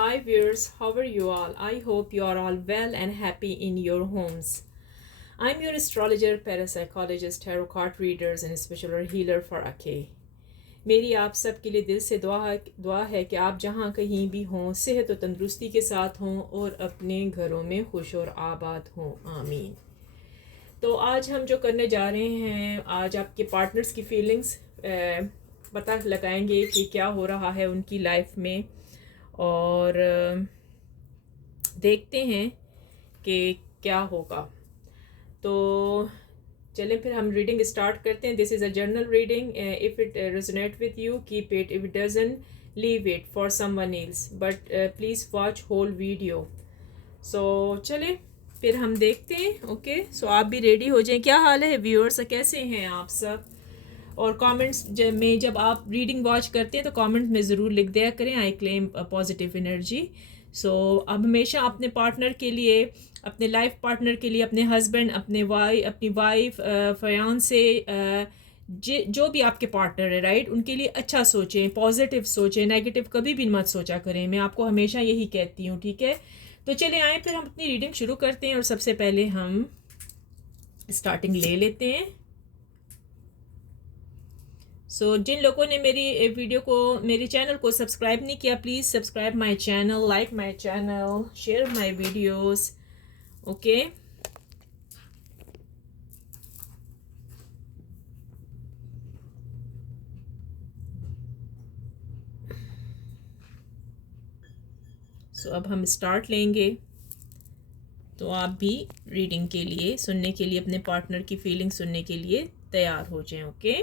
Hi viewers, how are you all? I hope you are all well and happy in your homes. I'm your astrologer, parapsychologist, tarot card readers and spiritual healer for Ake. मेरी आप सब के लिए दिल से दुआ है कि आप जहाँ कहीं भी हों सेहत और तंदुरुस्ती के साथ हों और अपने घरों में खुश और आबाद हों, आमीन। तो आज हम जो करने जा रहे हैं, आज आपके पार्टनर्स की फीलिंग्स पता लगाएंगे कि क्या हो रहा है उनकी लाइफ में और देखते हैं कि क्या होगा। तो चलें फिर हम रीडिंग स्टार्ट करते हैं। This is a journal reading. If it resonate with you keep it, if it doesn't leave it for someone else, but please watch whole video. So चलें फिर हम देखते हैं। ओके, सो आप भी रेडी हो जाएं। क्या हाल है व्यूअर्स, कैसे हैं आप सब? और कमेंट्स में जब आप रीडिंग वॉच करते हैं तो कमेंट में ज़रूर लिख दिया करें, आई क्लेम पॉजिटिव एनर्जी। सो अब हमेशा अपने पार्टनर के लिए, अपने लाइफ पार्टनर के लिए, अपने हस्बैंड, अपनी वाइफ, फयान्से, जो भी आपके पार्टनर है, राइट, उनके लिए अच्छा सोचें, पॉजिटिव सोचें, नेगेटिव कभी भी मत सोचा करें। मैं आपको हमेशा यही कहती हूँ, ठीक है? तो चले आए फिर हम अपनी रीडिंग शुरू करते हैं और सबसे पहले हम स्टार्टिंग ले लेते हैं। जिन लोगों ने मेरी वीडियो को, मेरे चैनल को सब्सक्राइब नहीं किया, please subscribe my channel, like my channel, share my videos. Okay, अब हम स्टार्ट लेंगे। तो आप भी रीडिंग के लिए, सुनने के लिए, अपने पार्टनर की फीलिंग सुनने के लिए तैयार हो जाएं। ओके,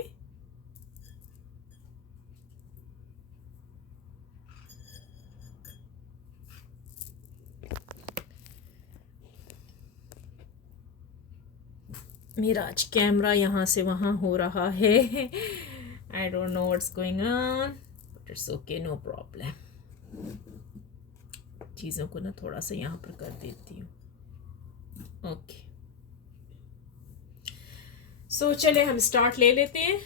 मेरा आज कैमरा यहाँ से वहाँ हो रहा है। I don't know what's going on, but it's okay, no problem. चीज़ों को ना थोड़ा सा यहाँ पर कर देती हूँ। ओके, चले हम स्टार्ट ले लेते हैं।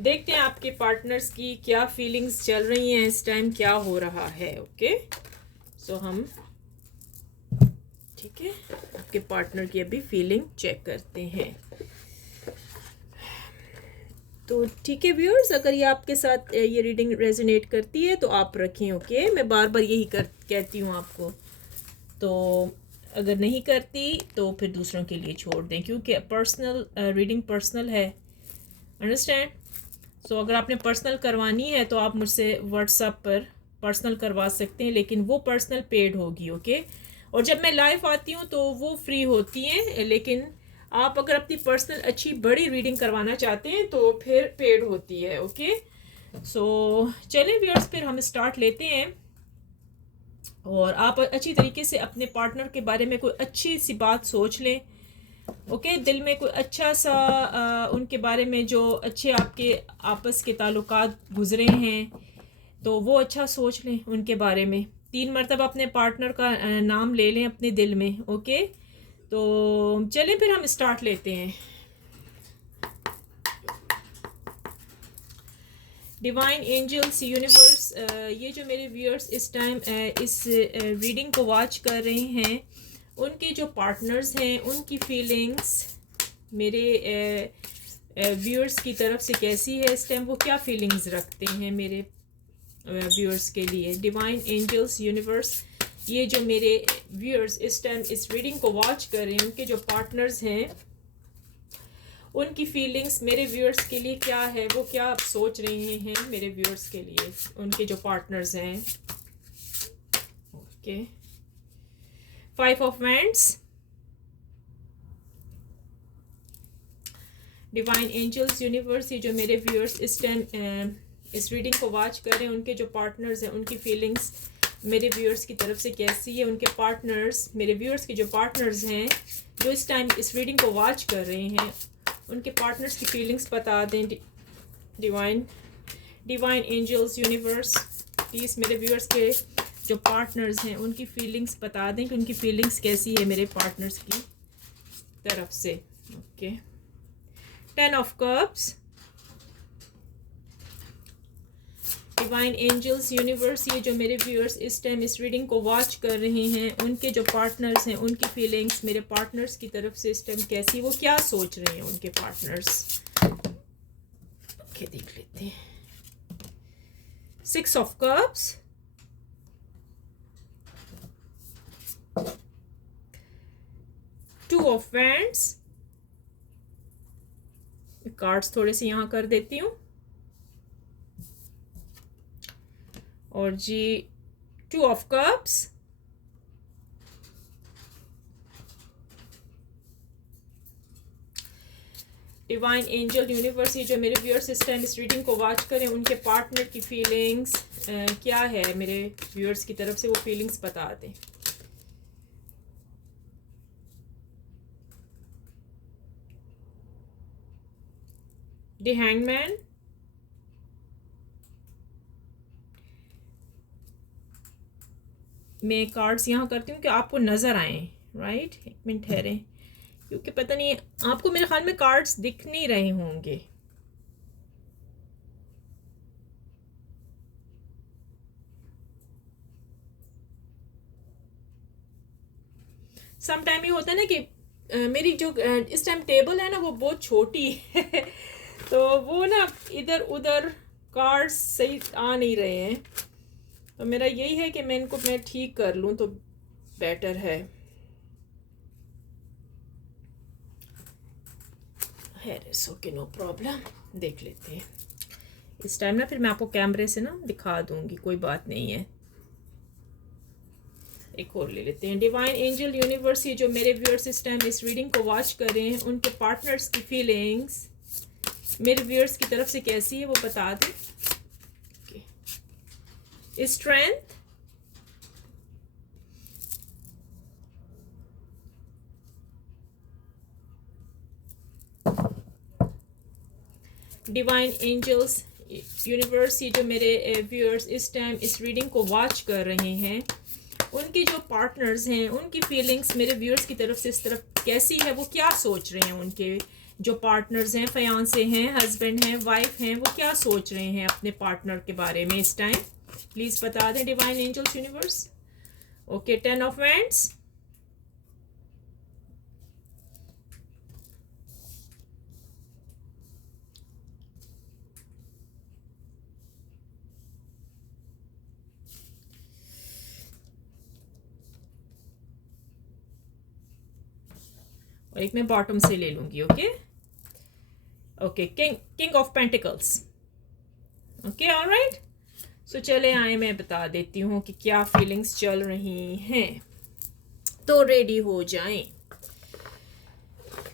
देखते हैं आपके पार्टनर्स की क्या फीलिंग्स चल रही हैं इस टाइम, क्या हो रहा है। ओके, हम ठीक है, आपके पार्टनर की अभी फीलिंग चेक करते हैं। तो ठीक है व्यूअर्स, अगर ये आपके साथ ये रीडिंग रेजोनेट करती है तो आप रखें। ओके, मैं बार बार यही कहती हूँ आपको। तो अगर नहीं करती तो फिर दूसरों के लिए छोड़ दें, क्योंकि पर्सनल रीडिंग पर्सनल है, अंडरस्टैंड? अगर आपने पर्सनल करवानी है तो आप मुझसे व्हाट्सएप पर पर्सनल करवा सकते हैं, लेकिन वो पर्सनल पेड होगी। ओके, और जब मैं लाइव आती हूँ तो वो फ्री होती हैं, लेकिन आप अगर अपनी पर्सनल अच्छी बड़ी रीडिंग करवाना चाहते हैं तो फिर पेड होती है। ओके, चलें व्यूअर्स, फिर हम स्टार्ट लेते हैं। और आप अच्छी तरीके से अपने पार्टनर के बारे में कोई अच्छी सी बात सोच लें। ओके, दिल में कोई अच्छा सा उनके बारे में, जो अच्छे आपके आपस के ताल्लुकात गुजरे हैं, तो वो अच्छा सोच लें उनके बारे में। 3 मरतबा अपने पार्टनर का नाम ले लें अपने दिल में। ओके, तो चलें फिर हम स्टार्ट लेते हैं। डिवाइन एंजल्स, यूनिवर्स, ये जो मेरे व्यूअर्स इस टाइम इस रीडिंग को वॉच कर रहे हैं, उनके जो पार्टनर्स हैं उनकी फीलिंग्स मेरे व्यूअर्स की तरफ से कैसी है इस टाइम, वो क्या फीलिंग्स रखते हैं मेरे व्यूअर्स के लिए। डिवाइन एंजल्स, यूनिवर्स, ये जो मेरे व्यूअर्स इस टाइम इस रीडिंग को वॉच कर रहे हैं, उनके जो पार्टनर्स हैं उनकी फीलिंग्स मेरे व्यूअर्स के लिए क्या है, वो क्या सोच रहे हैं मेरे व्यूअर्स के लिए, उनके जो पार्टनर्स हैं। Okay, 5 of wands, divine angels, universe, ये जो मेरे व्यूअर्स इस टाइम इस रीडिंग को वॉच कर रहे हैं, उनके जो पार्टनर्स हैं उनकी फीलिंग्स मेरे व्यूअर्स की तरफ से कैसी है। उनके पार्टनर्स, मेरे व्यूअर्स के जो पार्टनर्स हैं जो इस टाइम इस रीडिंग को वॉच कर रहे हैं, उनके पार्टनर्स की फीलिंग्स बता दें। डिवाइन एंजल्स, यूनिवर्स, प्लीज़ मेरे व्यूअर्स के जो पार्टनर्स हैं उनकी फीलिंग्स बता दें कि उनकी फीलिंग्स कैसी है मेरे पार्टनर्स की तरफ से। Okay, 10 of cups, divine angels universe, ये जो मेरे व्यूअर्स इस टाइम इस रीडिंग को वॉच कर रहे हैं, उनके जो पार्टनर्स हैं उनकी फीलिंग्स मेरे पार्टनर्स की तरफ से इस टाइम कैसी, वो क्या सोच रहे हैं उनके पार्टनर्स। ओके, देख लेते हैं। 6 of cups, 2 of wands, cards थोड़े से यहाँ कर देती हूँ, और जी 2 of cups, divine angel universe, ये जो मेरे व्यूअर्स इस टाइम इस रीडिंग को वॉच करें, उनके पार्टनर की फीलिंग्स क्या है मेरे व्यूअर्स की तरफ से, वो फीलिंग्स बता दें। द हैंगमैन, मैं कार्ड्स यहाँ करती हूँ कि आपको नज़र आए, राइट। एक मिनट ठहरें, क्योंकि पता नहीं आपको मेरे ख्याल में कार्ड्स दिख नहीं रहे होंगे। सम टाइम ये होता है ना कि मेरी जो इस टाइम टेबल है ना वो बहुत छोटी है तो वो ना इधर उधर कार्ड्स सही आ नहीं रहे हैं, तो मेरा यही है कि मैं ठीक कर लूँ तो बेटर है। Okay, no problem. देख लेते हैं इस टाइम ना, फिर मैं आपको कैमरे से ना दिखा दूंगी, कोई बात नहीं है। एक और ले लेते हैं। डिवाइन एंजल यूनिवर्स, ये जो मेरे व्यूअर्स इस टाइम इस रीडिंग को वॉच कर रहे हैं, उनके पार्टनर्स की फीलिंग्स मेरे व्यूअर्स की तरफ से कैसी है वो बता दें। स्ट्रेंथ, डिवाइन एंजल्स यूनिवर्स, ये जो मेरे व्यूअर्स इस टाइम इस रीडिंग को वॉच कर रहे हैं, उनके जो पार्टनर्स हैं उनकी फीलिंग्स मेरे व्यूअर्स की तरफ से इस तरफ कैसी है, वो क्या सोच रहे हैं। उनके जो पार्टनर्स हैं, फियांसे हैं, हस्बैंड हैं, वाइफ हैं, वो क्या सोच रहे हैं अपने पार्टनर के बारे में इस टाइम, प्लीज़ बता दें divine angels universe. Okay, 10 of wands, और एक मैं बॉटम से ले लूंगी। Okay okay, king of pentacles. Okay, alright. So चले आए, मैं बता देती हूँ कि क्या फीलिंग्स चल रही हैं, तो रेडी हो जाएं।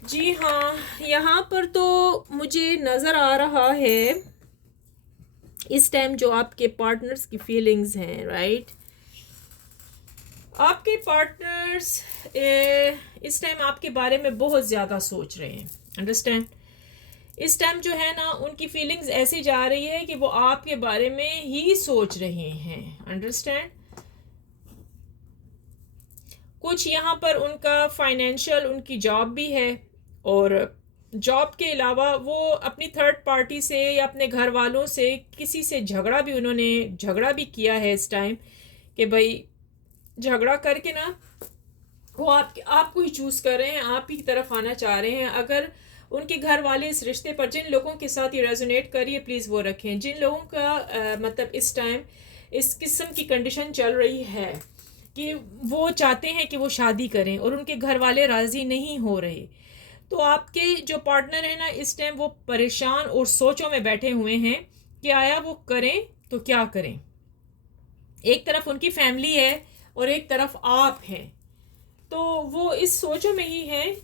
जी हाँ, यहाँ पर तो मुझे नज़र आ रहा है इस टाइम जो आपके पार्टनर्स की फीलिंग्स हैं, राइट। आपके पार्टनर्स इस टाइम आपके बारे में बहुत ज़्यादा सोच रहे हैं, अंडरस्टैंड। इस टाइम जो है ना, उनकी फीलिंग्स ऐसी जा रही है कि वो आपके बारे में ही सोच रहे हैं, अंडरस्टैंड। कुछ यहाँ पर उनका फाइनेंशियल उनकी जॉब भी है, और जॉब के अलावा वो अपनी थर्ड पार्टी से या अपने घर वालों से किसी से झगड़ा भी किया है इस टाइम, कि भाई झगड़ा करके ना वो आपको ही चूज़ कर रहे हैं, आप ही की तरफ आना चाह रहे हैं। अगर उनके घर वाले इस रिश्ते पर, जिन लोगों के साथ ये रेजोनेट करिए प्लीज़ वो रखें, जिन लोगों का मतलब इस टाइम इस किस्म की कंडीशन चल रही है कि वो चाहते हैं कि वो शादी करें और उनके घर वाले राज़ी नहीं हो रहे, तो आपके जो पार्टनर हैं ना इस टाइम वो परेशान और सोचों में बैठे हुए हैं कि आया वो करें तो क्या करें। एक तरफ उनकी फैमिली है और एक तरफ आप हैं, तो वो इस सोचों में ही हैं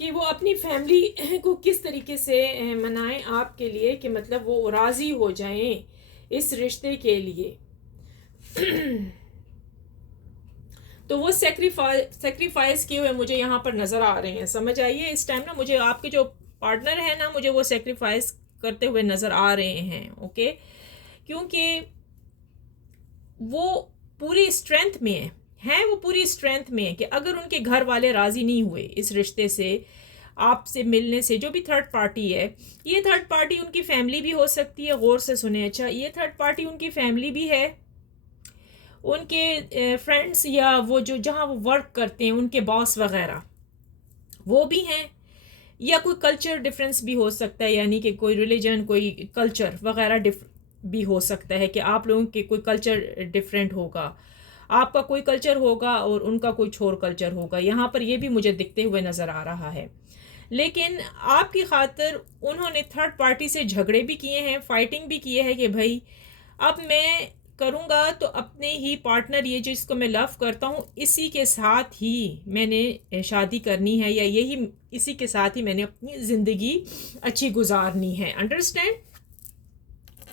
कि वो अपनी फैमिली को किस तरीके से मनाएं आपके लिए, कि मतलब वो राज़ी हो जाएं इस रिश्ते के लिए। तो वो सेक्रीफाइस किए हुए मुझे यहाँ पर नज़र आ रहे हैं, समझ आइए। इस टाइम ना मुझे आपके जो पार्टनर है ना, मुझे वो सेक्रीफाइस करते हुए नज़र आ रहे हैं। ओके, क्योंकि वो पूरी स्ट्रेंथ में है वो पूरी स्ट्रेंथ में है कि अगर उनके घर वाले राज़ी नहीं हुए इस रिश्ते से, आपसे मिलने से, जो भी थर्ड पार्टी है, ये थर्ड पार्टी उनकी फैमिली भी हो सकती है। गौर से सुने, अच्छा, ये थर्ड पार्टी उनकी फैमिली भी है, उनके फ्रेंड्स या वो जो जहाँ वो वर्क करते हैं उनके बॉस वगैरह वो भी हैं, या कोई कल्चर डिफरेंस भी हो सकता है, यानी कि कोई रिलीजन, कोई कल्चर वगैरह भी हो सकता है कि आप लोगों के कोई कल्चर डिफरेंट होगा, आपका कोई कल्चर होगा और उनका कोई छोर कल्चर होगा। यहाँ पर ये भी मुझे दिखते हुए नज़र आ रहा है। लेकिन आपकी खातिर उन्होंने थर्ड पार्टी से झगड़े भी किए हैं, फाइटिंग भी किए हैं कि भाई अब मैं करूँगा तो अपने ही पार्टनर, ये जिसको मैं लव करता हूँ, इसी के साथ ही मैंने शादी करनी है, या यही इसी के साथ ही मैंने अपनी ज़िंदगी अच्छी गुजारनी है। अंडरस्टैंड,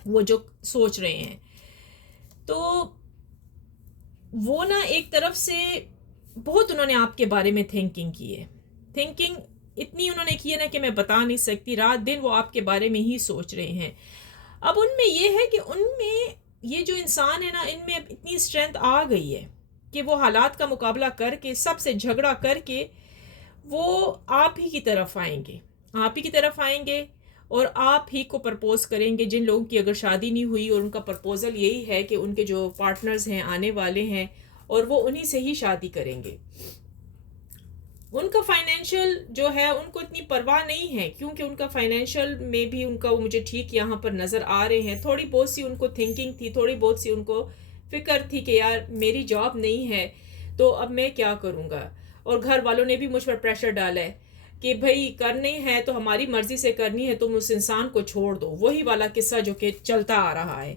वो जो सोच रहे हैं, तो वो ना एक तरफ से बहुत उन्होंने आपके बारे में थिंकिंग की है। थिंकिंग इतनी उन्होंने की है ना कि मैं बता नहीं सकती। रात दिन वो आपके बारे में ही सोच रहे हैं। अब उनमें ये है कि उनमें ये जो इंसान है ना, इनमें इतनी स्ट्रेंथ आ गई है कि वो हालात का मुकाबला करके, सबसे झगड़ा करके, वो आप ही की तरफ आएंगे, आप ही की तरफ आएंगे और आप ही को प्रपोज करेंगे। जिन लोगों की अगर शादी नहीं हुई और उनका प्रपोजल यही है कि उनके जो पार्टनर्स हैं आने वाले हैं और वो उन्हीं से ही शादी करेंगे। उनका फाइनेंशियल जो है उनको इतनी परवाह नहीं है, क्योंकि उनका फाइनेंशियल में भी उनका वो मुझे ठीक यहाँ पर नज़र आ रहे हैं। थोड़ी बहुत सी उनको थिंकिंग थी, थोड़ी बहुत सी उनको फिक्र थी कि यार मेरी जॉब नहीं है तो अब मैं क्या करूँगा, और घर वालों ने भी मुझ पर प्रेशर डाला है कि भाई करनी है तो हमारी मर्जी से करनी है, तुम उस इंसान को छोड़ दो। वही वाला किस्सा जो कि चलता आ रहा है।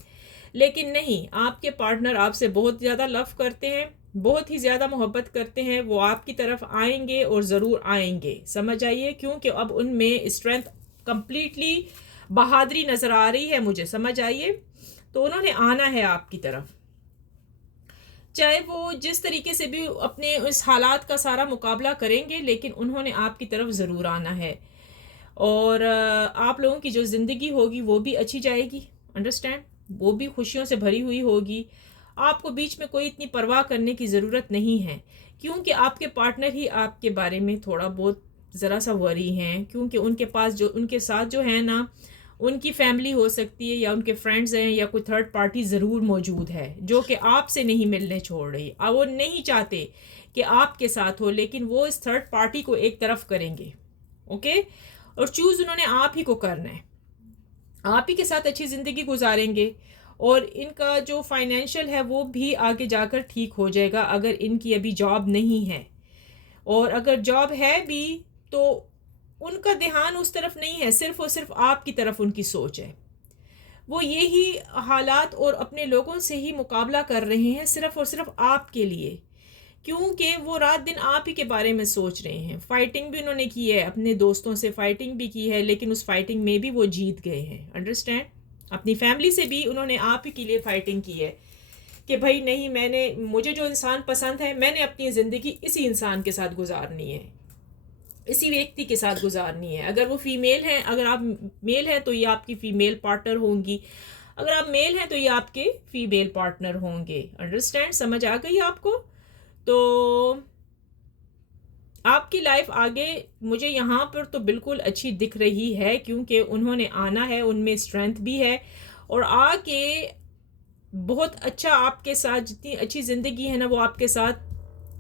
लेकिन नहीं, आपके पार्टनर आपसे बहुत ज़्यादा लव करते हैं, बहुत ही ज़्यादा मोहब्बत करते हैं। वो आपकी तरफ आएंगे और ज़रूर आएंगे, समझ आइए, क्योंकि अब उनमें स्ट्रेंथ कंप्लीटली बहादुरी नज़र आ रही है मुझे, समझ आइए। तो उन्होंने आना है आपकी तरफ, चाहे वो जिस तरीके से भी अपने उस हालात का सारा मुकाबला करेंगे, लेकिन उन्होंने आपकी तरफ ज़रूर आना है। और आप लोगों की जो ज़िंदगी होगी वो भी अच्छी जाएगी। अंडरस्टैंड, वो भी खुशियों से भरी हुई होगी। आपको बीच में कोई इतनी परवाह करने की ज़रूरत नहीं है, क्योंकि आपके पार्टनर ही आपके बारे में थोड़ा बहुत ज़रा सा वरी हैं, क्योंकि उनके पास जो उनके साथ जो है ना, उनकी फैमिली हो सकती है या उनके फ्रेंड्स हैं या कोई थर्ड पार्टी ज़रूर मौजूद है जो कि आपसे नहीं मिलने छोड़ रही। अब वो नहीं चाहते कि आपके साथ हो, लेकिन वो इस थर्ड पार्टी को एक तरफ करेंगे। ओके, और चूज़ उन्होंने आप ही को करना है, आप ही के साथ अच्छी ज़िंदगी गुजारेंगे। और इनका जो फाइनेंशियल है वो भी आगे जाकर ठीक हो जाएगा, अगर इनकी अभी जॉब नहीं है। और अगर जॉब है भी तो उनका ध्यान उस तरफ नहीं है, सिर्फ और सिर्फ आपकी तरफ उनकी सोच है। वो यही हालात और अपने लोगों से ही मुकाबला कर रहे हैं, सिर्फ और सिर्फ आपके लिए, क्योंकि वो रात दिन आप ही के बारे में सोच रहे हैं। फाइटिंग भी उन्होंने की है, अपने दोस्तों से फाइटिंग भी की है, लेकिन उस फाइटिंग में भी वो जीत गए हैं। अंडरस्टैंड, अपनी फैमिली से भी उन्होंने आप ही के लिए फाइटिंग की है कि भाई नहीं, मुझे जो इंसान पसंद है, मैंने अपनी ज़िंदगी इसी इंसान के साथ गुजारनी है, इसी व्यक्ति के साथ गुजारनी है। अगर वो फीमेल हैं, अगर आप मेल हैं तो ये आपकी फ़ीमेल पार्टनर होंगी, अगर आप मेल हैं तो ये आपके फीमेल पार्टनर होंगे। अंडरस्टैंड, समझ आ गई आपको? तो आपकी लाइफ आगे मुझे यहाँ पर तो बिल्कुल अच्छी दिख रही है, क्योंकि उन्होंने आना है, उनमें स्ट्रेंथ भी है, और आके बहुत अच्छा आपके साथ, जितनी अच्छी ज़िंदगी है ना, वो आपके साथ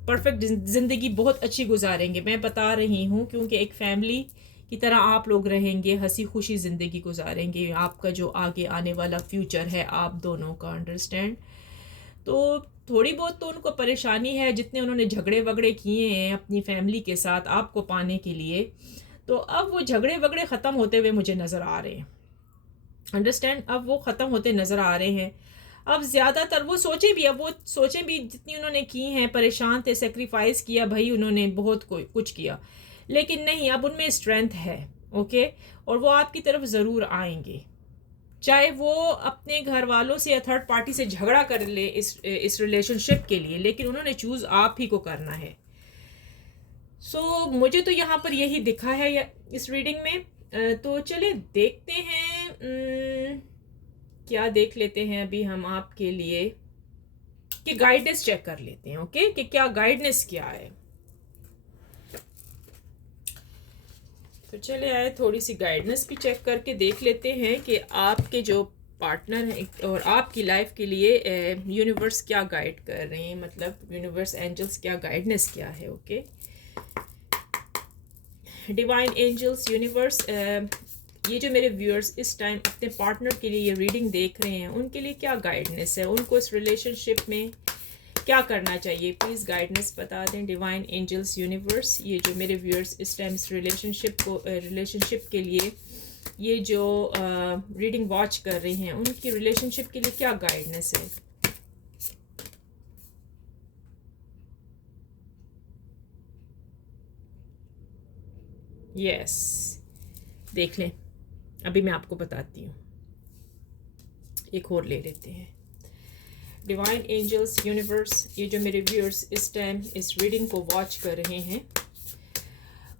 परफेक्ट ज़िंदगी बहुत अच्छी गुजारेंगे। मैं बता रही हूँ, क्योंकि एक फैमिली की तरह आप लोग रहेंगे, हंसी खुशी ज़िंदगी गुजारेंगे। आपका जो आगे आने वाला फ्यूचर है आप दोनों का, अंडरस्टैंड। तो थोड़ी बहुत तो उनको परेशानी है, जितने उन्होंने झगड़े वगड़े किए हैं अपनी फैमिली के साथ आपको पाने के लिए, तो अब वो झगड़े वगड़े ख़त्म होते हुए मुझे नज़र आ रहे हैं। अंडरस्टैंड, अब वो ख़त्म होते नज़र आ रहे हैं। अब ज़्यादातर वो सोचे भी, अब वो सोचें भी, जितनी उन्होंने की हैं, परेशान थे, सेक्रीफाइस किया भाई उन्होंने, बहुत कुछ किया, लेकिन नहीं, अब उनमें स्ट्रेंथ है। ओके, और वो आपकी तरफ ज़रूर आएंगे, चाहे वो अपने घर वालों से या थर्ड पार्टी से झगड़ा कर ले इस रिलेशनशिप के लिए, लेकिन उन्होंने चूज़ आप ही को करना है। सो मुझे तो यहाँ पर यही दिखा है इस रीडिंग में। तो चले देखते हैं, क्या देख लेते हैं अभी हम आपके लिए, कि गाइडेंस चेक कर लेते हैं। ओके, कि क्या गाइडेंस क्या है। तो चले आए थोड़ी सी गाइडेंस भी चेक करके देख लेते हैं कि आपके जो पार्टनर हैं और आपकी लाइफ के लिए यूनिवर्स क्या गाइड कर रहे हैं, मतलब यूनिवर्स एंजल्स क्या गाइडेंस क्या है। ओके, डिवाइन एंजल्स यूनिवर्स, ये जो मेरे व्यूअर्स इस टाइम अपने पार्टनर के लिए ये रीडिंग देख रहे हैं, उनके लिए क्या गाइडेंस है, उनको इस रिलेशनशिप में क्या करना चाहिए, प्लीज़ गाइडेंस बता दें डिवाइन एंजल्स यूनिवर्स। ये जो मेरे व्यूअर्स इस टाइम इस रिलेशनशिप के लिए ये जो रीडिंग वॉच कर रहे हैं, उनकी रिलेशनशिप के लिए क्या गाइडेंस है। यस, देख लें, अभी मैं आपको बताती हूँ। एक और ले लेते हैं। डिवाइन एंजल्स यूनिवर्स, ये जो मेरे व्यूअर्स इस टाइम इस रीडिंग को वॉच कर रहे हैं,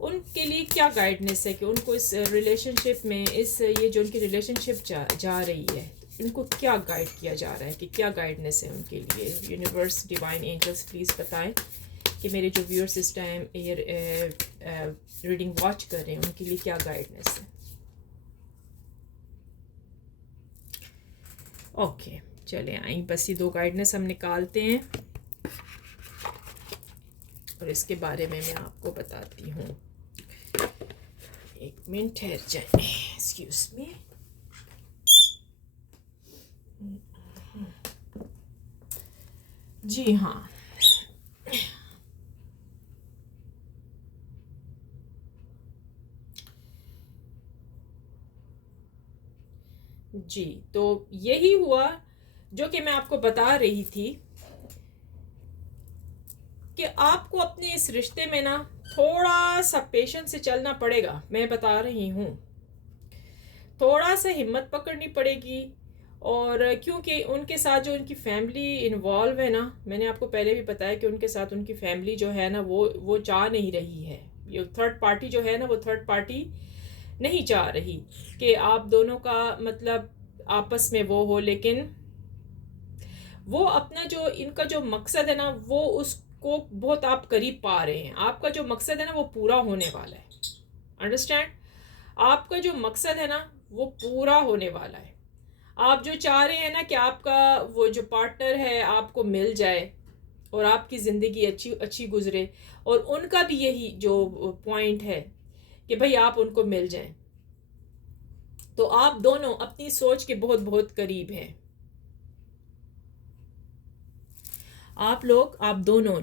उनके लिए क्या गाइडेंस है कि उनको इस रिलेशनशिप में ये जो उनकी रिलेशनशिप जा रही है, इनको क्या गाइड किया जा रहा है, कि क्या गाइडेंस है उनके लिए। यूनिवर्स डिवाइन एंजल्स प्लीज़ बताएं कि मेरे जो व्यूअर्स इस टाइम ये रीडिंग वॉच कर रहे हैं, उनके लिए क्या गाइडेंस है। ओके, चले आई, बस ये 2 गाइडेंस हम निकालते हैं और इसके बारे में मैं आपको बताती हूँ। एक मिनट ठहर जाए, एक्सक्यूज मी। जी हाँ, जी, तो यही हुआ जो कि मैं आपको बता रही थी कि आपको अपने इस रिश्ते में ना थोड़ा सा पेशेंस से चलना पड़ेगा। मैं बता रही हूँ, थोड़ा सा हिम्मत पकड़नी पड़ेगी। और क्योंकि उनके साथ जो उनकी फैमिली इन्वॉल्व है ना, मैंने आपको पहले भी बताया कि उनके साथ उनकी फैमिली जो है ना वो चाह नहीं रही है। ये थर्ड पार्टी जो है ना, वो थर्ड पार्टी नहीं चाह रही कि आप दोनों का मतलब आपस में वो हो, लेकिन वो अपना जो इनका जो मकसद है ना, वो उसको बहुत आप करीब पा रहे हैं। आपका जो मकसद है ना, वो पूरा होने वाला है। अंडरस्टैंड? आपका जो मकसद है ना, वो पूरा होने वाला है। आप जो चाह रहे हैं ना कि आपका वो जो पार्टनर है आपको मिल जाए और आपकी ज़िंदगी अच्छी गुजरे, और उनका भी यही जो पॉइंट है कि भाई आप उनको मिल जाएं, तो आप दोनों अपनी सोच के बहुत बहुत करीब हैं। आप दोनों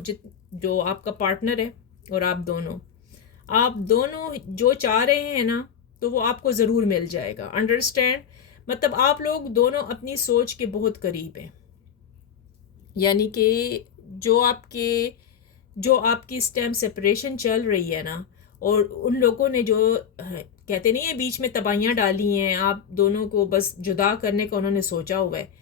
जो आपका पार्टनर है और आप दोनों जो चाह रहे हैं ना, तो वो आपको ज़रूर मिल जाएगा। अंडरस्टैंड? मतलब आप लोग दोनों अपनी सोच के बहुत करीब हैं। यानी कि जो आपकी इस टाइम सेपरेशन चल रही है ना, और उन लोगों ने जो कहते नहीं है बीच में तबाहियाँ डाली हैं, आप दोनों को बस जुदा करने का उन्होंने सोचा हुआ है,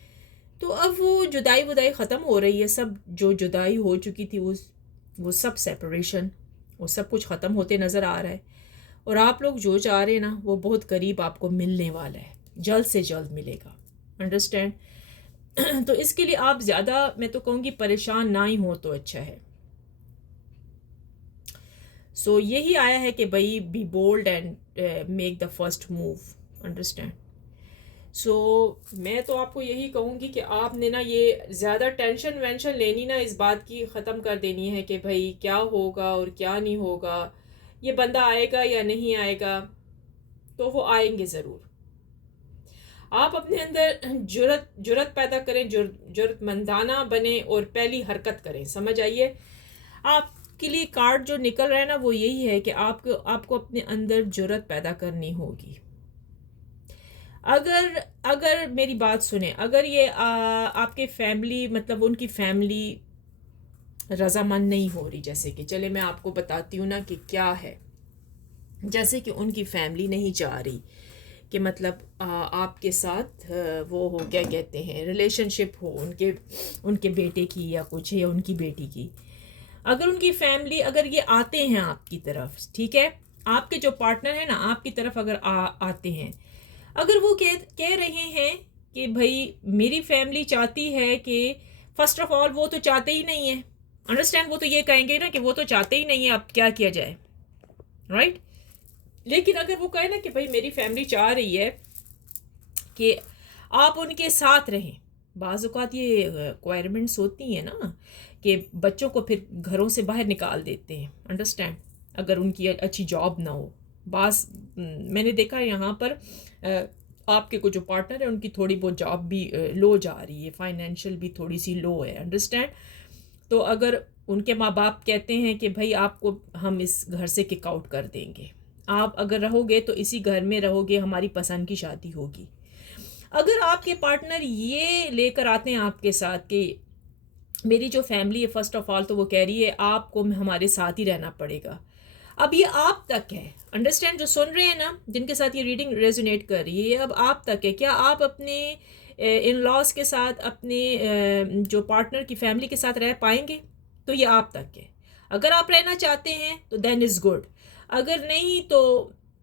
तो अब वो जुदाई वुदाई ख़त्म हो रही है। सब जो जुदाई हो चुकी थी वो सब सेपरेशन, वो सब कुछ ख़त्म होते नज़र आ रहा है। और आप लोग जो चाह रहे हैं ना, वो बहुत करीब आपको मिलने वाला है, जल्द से जल्द मिलेगा। अंडरस्टैंड? तो इसके लिए आप ज़्यादा, मैं तो कहूँगी, परेशान ना ही हो तो अच्छा है। सो यही आया है कि भाई be bold and make the first move. Understand? So मैं तो आपको यही कहूँगी कि आपने ना ये ज़्यादा टेंशन वेंशन लेनी ना इस बात की ख़त्म कर देनी है कि भाई क्या होगा और क्या नहीं होगा, ये बंदा आएगा या नहीं आएगा। तो वो आएंगे ज़रूर। आप अपने अंदर जुरत पैदा करें, जुरतमंदाना बने और पहली हरकत करें। समझ आइए? आपके लिए कार्ड जो निकल रहा है ना, वो यही है कि आपको अपने अंदर जुरत पैदा करनी होगी। अगर मेरी बात सुने, अगर ये आपके फैमिली, मतलब उनकी फैमिली रजामंद नहीं हो रही, जैसे कि चले मैं आपको बताती हूँ ना कि क्या है। जैसे कि उनकी फैमिली नहीं चाह रही कि मतलब आपके साथ वो हो, क्या कहते हैं, रिलेशनशिप हो उनके बेटे की या कुछ, या उनकी बेटी की। अगर उनकी फैमिली, अगर ये आते हैं आपकी तरफ, ठीक है, आपके जो पार्टनर है ना आपकी तरफ अगर आते हैं, अगर वो कह रहे हैं कि भाई मेरी फैमिली चाहती है कि, फर्स्ट ऑफ ऑल वो तो चाहते ही नहीं है। अंडरस्टैंड? वो तो ये कहेंगे ना कि वो तो चाहते ही नहीं है, अब क्या किया जाए। राइट? लेकिन अगर वो कहे ना कि भाई मेरी फैमिली चाह रही है कि आप उनके साथ रहें, बाज़ औक़ात ये रिक्वायरमेंट्स होती हैं ना कि बच्चों को फिर घरों से बाहर निकाल देते हैं, अंडरस्टैंड, अगर उनकी अच्छी जॉब ना हो। मैंने देखा है यहाँ पर आपके को जो पार्टनर है उनकी थोड़ी बहुत जॉब भी लो जा रही है, फाइनेंशियल भी थोड़ी सी लो है, अंडरस्टैंड। तो अगर उनके माँ बाप कहते हैं कि भाई आपको हम इस घर से किक आउट कर देंगे, आप अगर रहोगे तो इसी घर में रहोगे, हमारी पसंद की शादी होगी। अगर आपके पार्टनर ये लेकर आते हैं आपके साथ कि मेरी जो फैमिली है फर्स्ट ऑफ ऑल तो वो कह रही है आपको हमारे साथ ही रहना पड़ेगा, अब ये आप तक है, अंडरस्टैंड, जो सुन रहे हैं ना, जिनके साथ ये रीडिंग रेजोनेट कर रही है, ये अब आप तक है। क्या आप अपने इन लॉज के साथ, अपने जो पार्टनर की फैमिली के साथ रह पाएंगे? तो ये आप तक है। अगर आप रहना चाहते हैं तो देन इज़ गुड, अगर नहीं तो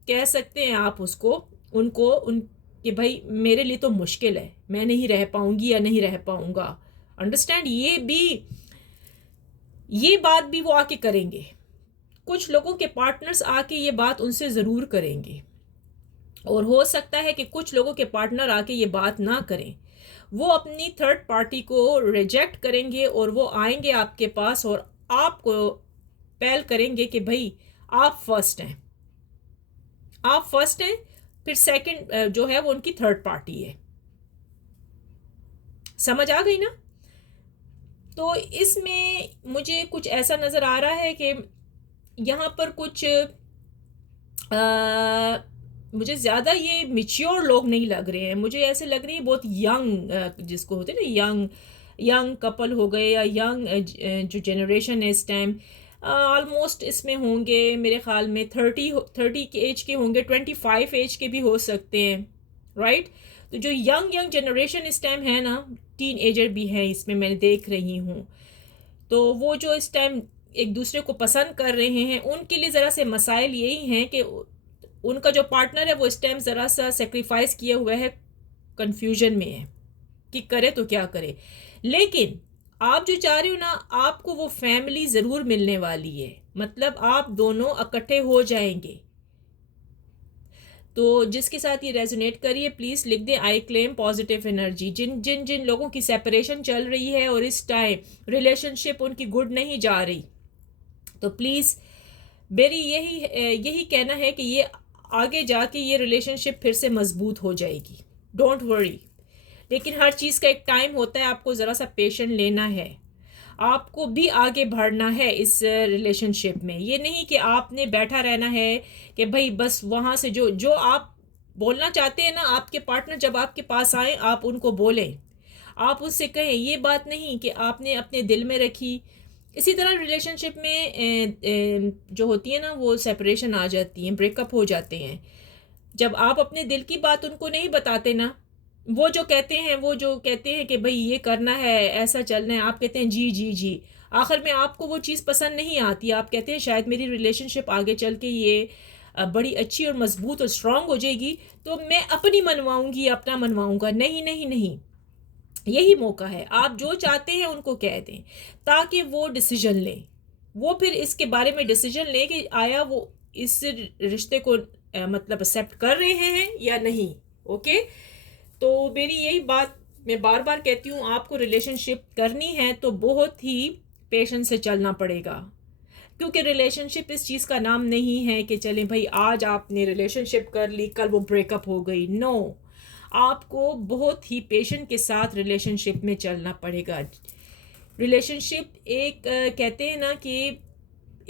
कह सकते हैं आप उनको कि भाई मेरे लिए तो मुश्किल है, मैं नहीं रह पाऊंगी या नहीं रह पाऊंगा, अंडरस्टैंड। ये बात भी वो आके करेंगे, कुछ लोगों के पार्टनर्स आके ये बात उनसे ज़रूर करेंगे, और हो सकता है कि कुछ लोगों के पार्टनर आके ये बात ना करें, वो अपनी थर्ड पार्टी को रिजेक्ट करेंगे और वो आएंगे आपके पास और आपको पहल करेंगे कि भाई आप फर्स्ट हैं, आप फर्स्ट हैं, फिर सेकंड जो है वो उनकी थर्ड पार्टी है। समझ आ गई ना? तो इसमें मुझे कुछ ऐसा नज़र आ रहा है कि यहाँ पर कुछ मुझे ज़्यादा ये मैच्योर लोग नहीं लग रहे हैं, मुझे ऐसे लग रही है बहुत यंग, जिसको होते हैं ना यंग कपल हो गए, या यंग जो जनरेशन है इस टाइम, ऑलमोस्ट इसमें होंगे मेरे ख्याल में 30 के एज के होंगे, 25 एज के भी हो सकते हैं, राइट। तो जो यंग जनरेशन इस टाइम है ना, टीन एजर भी है इसमें, मैं देख रही हूँ, तो वो जो इस टाइम एक दूसरे को पसंद कर रहे हैं, उनके लिए ज़रा से मसाइल यही हैं कि उनका जो पार्टनर है वो इस टाइम ज़रा सा सेक्रीफाइस किया हुआ है, कंफ्यूजन में है कि करे तो क्या करे। लेकिन आप जो चाह रहे हो ना, आपको वो फैमिली ज़रूर मिलने वाली है, मतलब आप दोनों इकट्ठे हो जाएंगे। तो जिसके साथ ये रेजोनेट करिए प्लीज़ लिख दें आई क्लेम पॉजिटिव एनर्जी। जिन लोगों की सेपरेशन चल रही है और इस टाइम रिलेशनशिप उनकी गुड नहीं जा रही, तो प्लीज़ मेरी यही कहना है कि ये आगे जाके ये रिलेशनशिप फिर से मजबूत हो जाएगी, डोंट वरी। लेकिन हर चीज़ का एक टाइम होता है, आपको ज़रा सा पेशेंस लेना है, आपको भी आगे बढ़ना है इस रिलेशनशिप में। ये नहीं कि आपने बैठा रहना है कि भाई बस वहाँ से जो आप बोलना चाहते हैं ना, आपके पार्टनर जब आपके पास आए आप उनको बोलें, आप उससे कहें, ये बात नहीं कि आपने अपने दिल में रखी। इसी तरह रिलेशनशिप में जो होती है ना, वो सेपरेशन आ जाती हैं, ब्रेकअप हो जाते हैं, जब आप अपने दिल की बात उनको नहीं बताते ना, वो जो कहते हैं कि भाई ये करना है, ऐसा चलना है, आप कहते हैं जी जी जी, आखिर में आपको वो चीज़ पसंद नहीं आती, आप कहते हैं शायद मेरी रिलेशनशिप आगे चल के ये बड़ी अच्छी और मजबूत और स्ट्रांग हो जाएगी, तो मैं अपनी मनवाऊंगी, अपना मनवाऊंगा। नहीं नहीं नहीं, यही मौका है, आप जो चाहते हैं उनको कह दें ताकि वो डिसीजन लें, वो फिर इसके बारे में डिसीजन लें कि आया वो इस रिश्ते को मतलब एक्सेप्ट कर रहे हैं या नहीं। ओके, तो मेरी यही बात मैं बार बार कहती हूँ, आपको रिलेशनशिप करनी है तो बहुत ही पेशेंस से चलना पड़ेगा, क्योंकि रिलेशनशिप इस चीज़ का नाम नहीं है कि चलें भाई आज आपने रिलेशनशिप कर ली कल वो ब्रेकअप हो गई। नो, आपको बहुत ही पेशेंस के साथ रिलेशनशिप में चलना पड़ेगा। रिलेशनशिप एक कहते हैं ना कि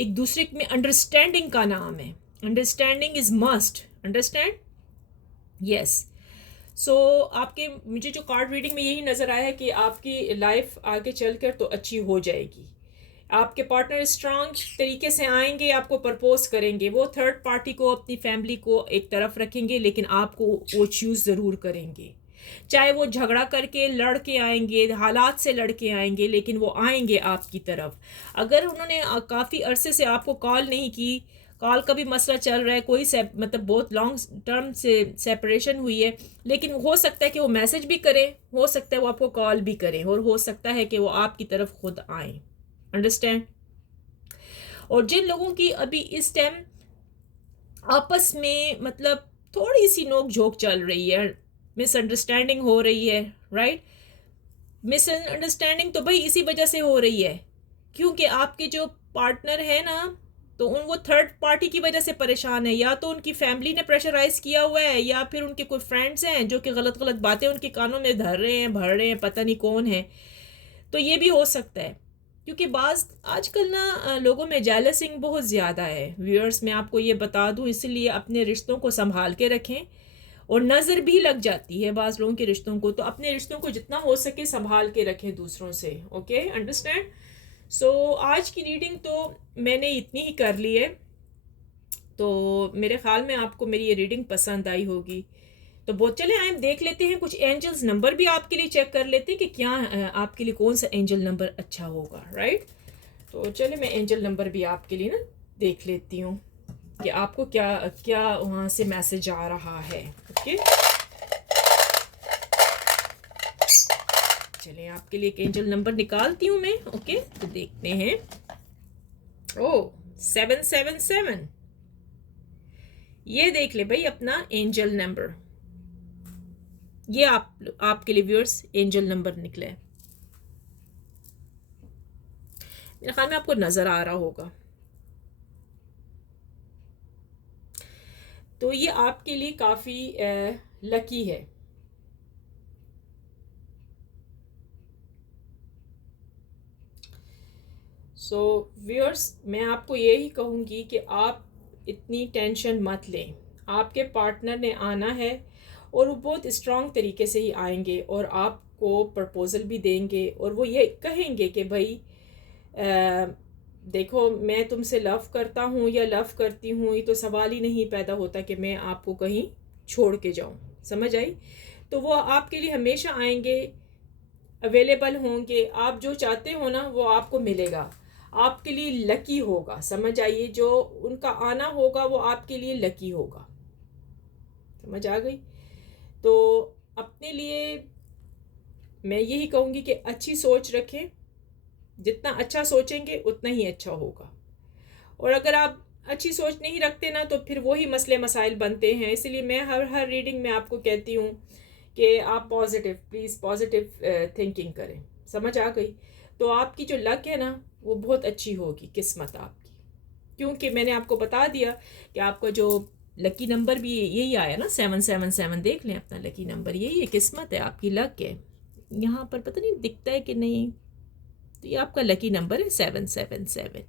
एक दूसरे में अंडरस्टैंडिंग का नाम है, understanding is must, understand, yes. So आपके मुझे जो कार्ड रीडिंग में यही नज़र आया है कि आपकी लाइफ आगे चलकर तो अच्छी हो जाएगी, आपके पार्टनर स्ट्रांग तरीके से आएंगे, आपको प्रपोज करेंगे, वो थर्ड पार्टी को, अपनी फैमिली को एक तरफ रखेंगे, लेकिन आपको वो चूज़ ज़रूर करेंगे, चाहे वो झगड़ा करके लड़ के आएंगे, हालात से लड़ के आएंगे, लेकिन वो आएंगे आपकी तरफ। अगर उन्होंने काफ़ी अरसे से आपको कॉल नहीं की, कॉल का भी मसला चल रहा है, कोई मतलब बहुत लॉन्ग टर्म से सेपरेशन हुई है, लेकिन हो सकता है कि वो मैसेज भी करें, हो सकता है वो आपको कॉल भी करें, और हो सकता है कि वो आपकी तरफ खुद आएँ, अंडरस्टैंड। और जिन लोगों की अभी इस टाइम आपस में मतलब थोड़ी सी नोक झोंक चल रही है, मिसअंडरस्टैंडिंग हो रही है, राइट। मिसअंडरस्टैंडिंग तो भाई इसी वजह से हो रही है क्योंकि आपके जो पार्टनर है ना, तो वो थर्ड पार्टी की वजह से परेशान है, या तो उनकी फैमिली ने प्रेशराइज किया हुआ है, या फिर उनके कोई फ्रेंड्स हैं जो कि गलत गलत बातें उनके कानों में धर रहे हैं, भर रहे हैं, पता नहीं कौन है। तो ये भी हो सकता है क्योंकि बाज आजकल ना लोगों में जेलसिंग बहुत ज़्यादा है। व्यूअर्स, मैं आपको ये बता दूं, इसलिए अपने रिश्तों को संभाल के रखें। और नज़र भी लग जाती है बाज़ लोगों के रिश्तों को, तो अपने रिश्तों को जितना हो सके संभाल के रखें दूसरों से। Okay, understand. सो आज की रीडिंग तो मैंने इतनी ही कर ली है, तो मेरे ख्याल में आपको मेरी ये रीडिंग पसंद आई होगी। तो बहुत चले आए देख लेते हैं, कुछ एंजल्स नंबर भी आपके लिए चेक कर लेते हैं कि क्या आपके लिए कौन सा एंजल नंबर अच्छा होगा, राइट। तो चले मैं एंजल नंबर भी आपके लिए ना देख लेती हूँ कि आपको क्या क्या वहाँ से मैसेज आ रहा है। ओके, चलिए आपके लिए एक एंजल नंबर निकालती हूँ मैं। ओके, तो देखते हैं। ओ 777, ये देख ले भाई अपना एंजल नंबर। ये आपके लिए व्यूअर्स एंजल नंबर निकले। मेरे ख्याल में आपको नजर आ रहा होगा। तो ये आपके लिए काफी लकी है। सो व्यूअर्स, मैं आपको यही कहूँगी कि आप इतनी टेंशन मत लें। आपके पार्टनर ने आना है और वो बहुत स्ट्रांग तरीके से ही आएंगे और आपको प्रपोज़ल भी देंगे, और वो ये कहेंगे कि भाई देखो, मैं तुमसे लव करता हूँ या लव करती हूँ, ये तो सवाल ही नहीं पैदा होता कि मैं आपको कहीं छोड़ के जाऊँ। समझ आई? तो वो आपके लिए हमेशा आएंगे, अवेलेबल होंगे। आप जो चाहते हो ना वो आपको मिलेगा, आपके लिए लकी होगा। समझ आइए, जो उनका आना होगा वो आपके लिए लकी होगा। समझ आ गई? तो अपने लिए मैं यही कहूँगी कि अच्छी सोच रखें। जितना अच्छा सोचेंगे उतना ही अच्छा होगा। और अगर आप अच्छी सोच नहीं रखते ना, तो फिर वही मसले मसाइल बनते हैं। इसलिए मैं हर रीडिंग में आपको कहती हूँ कि आप पॉजिटिव, प्लीज़ पॉजिटिव थिंकिंग करें। समझ आ गई? तो आपकी जो लक है ना वो बहुत अच्छी होगी, किस्मत आपकी। क्योंकि मैंने आपको बता दिया कि आपका जो लकी नंबर भी यही आया ना, 777। देख लें अपना लकी नंबर, यही है, किस्मत है आपकी, लक है। यहाँ पर पता नहीं दिखता है कि नहीं, तो ये आपका लकी नंबर है 777।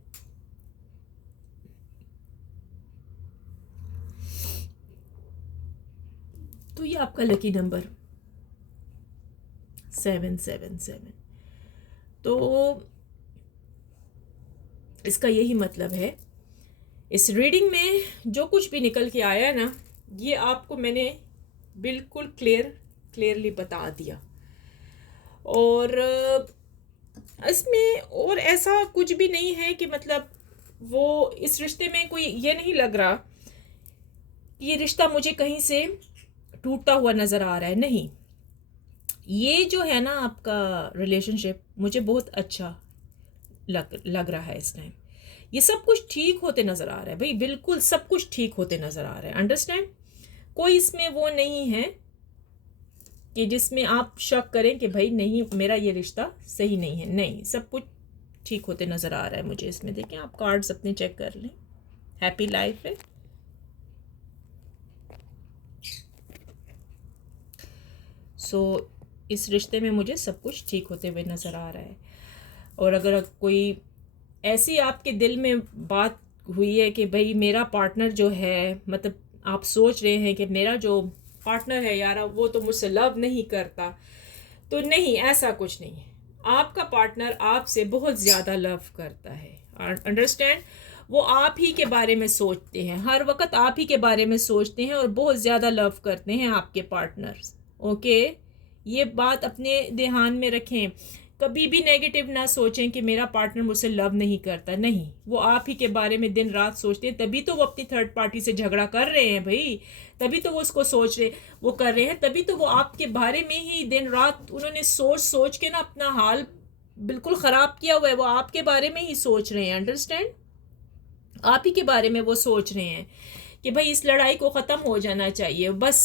तो ये आपका लकी नंबर 777। तो इसका यही मतलब है, इस रीडिंग में जो कुछ भी निकल के आया ना, ये आपको मैंने बिल्कुल क्लियरली बता दिया। और इसमें और ऐसा कुछ भी नहीं है कि मतलब वो इस रिश्ते में कोई ये नहीं लग रहा कि ये रिश्ता मुझे कहीं से टूटता हुआ नज़र आ रहा है। नहीं, ये जो है ना आपका रिलेशनशिप मुझे बहुत अच्छा लग रहा है इस टाइम। ये सब कुछ ठीक होते नज़र आ रहा है भाई, बिल्कुल सब कुछ ठीक होते नज़र आ रहा है। अंडरस्टैंड? कोई इसमें वो नहीं है कि जिसमें आप शक करें कि भाई नहीं मेरा ये रिश्ता सही नहीं है। नहीं, सब कुछ ठीक होते नज़र आ रहा है मुझे इसमें। देखें आप कार्ड्स अपने चेक कर लें। हैप्पी लाइफ है। सो इस रिश्ते में मुझे सब कुछ ठीक होते हुए नज़र आ रहा है। और अगर कोई ऐसी आपके दिल में बात हुई है कि भाई मेरा पार्टनर जो है, मतलब आप सोच रहे हैं कि मेरा जो पार्टनर है यार वो तो मुझसे लव नहीं करता, तो नहीं, ऐसा कुछ नहीं है। आपका पार्टनर आपसे बहुत ज़्यादा लव करता है। अंडरस्टैंड? वो आप ही के बारे में सोचते हैं, हर वक्त आप ही के बारे में सोचते हैं और बहुत ज़्यादा लव करते हैं आपके पार्टनर्स। ओके, ये बात अपने ध्यान में रखें। कभी भी नेगेटिव ना सोचें कि मेरा पार्टनर मुझसे लव नहीं करता। नहीं, वो आप ही के बारे में दिन रात सोचते हैं, तभी तो वो अपनी थर्ड पार्टी से झगड़ा कर रहे हैं भाई। तभी तो वो उसको सोच रहे, वो कर रहे हैं, तभी तो वो आपके बारे में ही दिन रात उन्होंने सोच सोच के ना अपना हाल बिल्कुल ख़राब किया हुआ है। वो आपके बारे में ही सोच रहे हैं। अंडरस्टैंड? आप ही के बारे में वो सोच रहे हैं कि भाई इस लड़ाई को ख़त्म हो जाना चाहिए, बस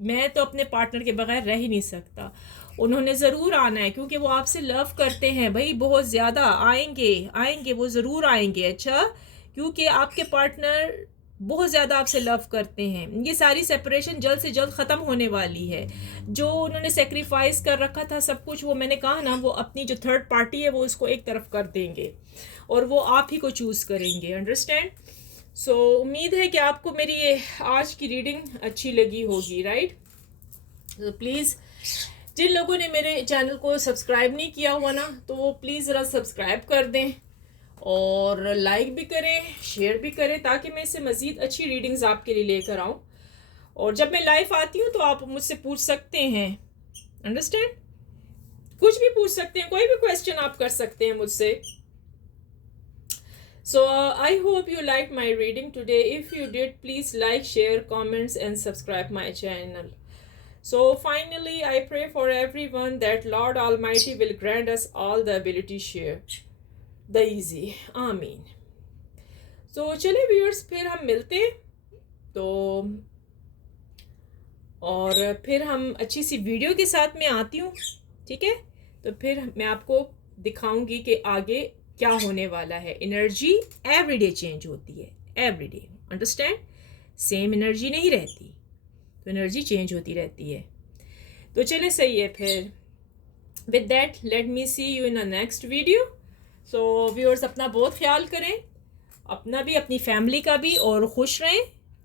मैं तो अपने पार्टनर के बगैर रह ही नहीं सकता। उन्होंने ज़रूर आना है क्योंकि वो आपसे लव करते हैं भाई, बहुत ज़्यादा आएंगे आएंगे, वो ज़रूर आएंगे। अच्छा, क्योंकि आपके पार्टनर बहुत ज़्यादा आपसे लव करते हैं। ये सारी सेपरेशन जल्द से जल्द ख़त्म होने वाली है। जो उन्होंने सेक्रीफाइस कर रखा था सब कुछ, वो मैंने कहा ना, वो अपनी जो थर्ड पार्टी है वो उसको एक तरफ कर देंगे और वो आप ही को चूज़ करेंगे। अंडरस्टैंड? सो उम्मीद है कि आपको मेरी ये आज की रीडिंग अच्छी लगी होगी, राइट? तो प्लीज़ जिन लोगों ने मेरे चैनल को सब्सक्राइब नहीं किया हुआ ना, तो वो प्लीज़ ज़रा सब्सक्राइब कर दें और लाइक भी करें, शेयर भी करें, ताकि मैं इससे मज़ीद अच्छी रीडिंग्स आपके लिए लेकर आऊँ। और जब मैं लाइव आती हूँ तो आप मुझसे पूछ सकते हैं। अंडरस्टैंड? कुछ भी पूछ सकते हैं, कोई भी क्वेश्चन आप कर सकते हैं मुझसे। So I hope you liked my reading today. If you did, please like, share, comments and subscribe my channel. So finally, I pray for everyone that Lord Almighty will grant us all the ability share the easy. Amen. So चलिए viewers, फिर हम मिलते हैं तो, और फिर हम अच्छी सी वीडियो के साथ में आती हूँ, ठीक है? तो फिर मैं आपको दिखाऊंगी कि आगे क्या होने वाला है। एनर्जी एवरीडे चेंज होती है, एवरीडे। अंडरस्टैंड? सेम एनर्जी नहीं रहती, तो एनर्जी चेंज होती रहती है। तो चले, सही है फिर। With that let me see you in a next video. So viewers, अपना बहुत ख्याल करें, अपना भी, अपनी फैमिली का भी, और खुश रहें।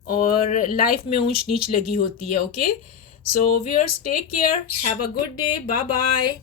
और लाइफ में ऊंच नीच लगी होती है, okay? So viewers, take care, have a good day, bye bye.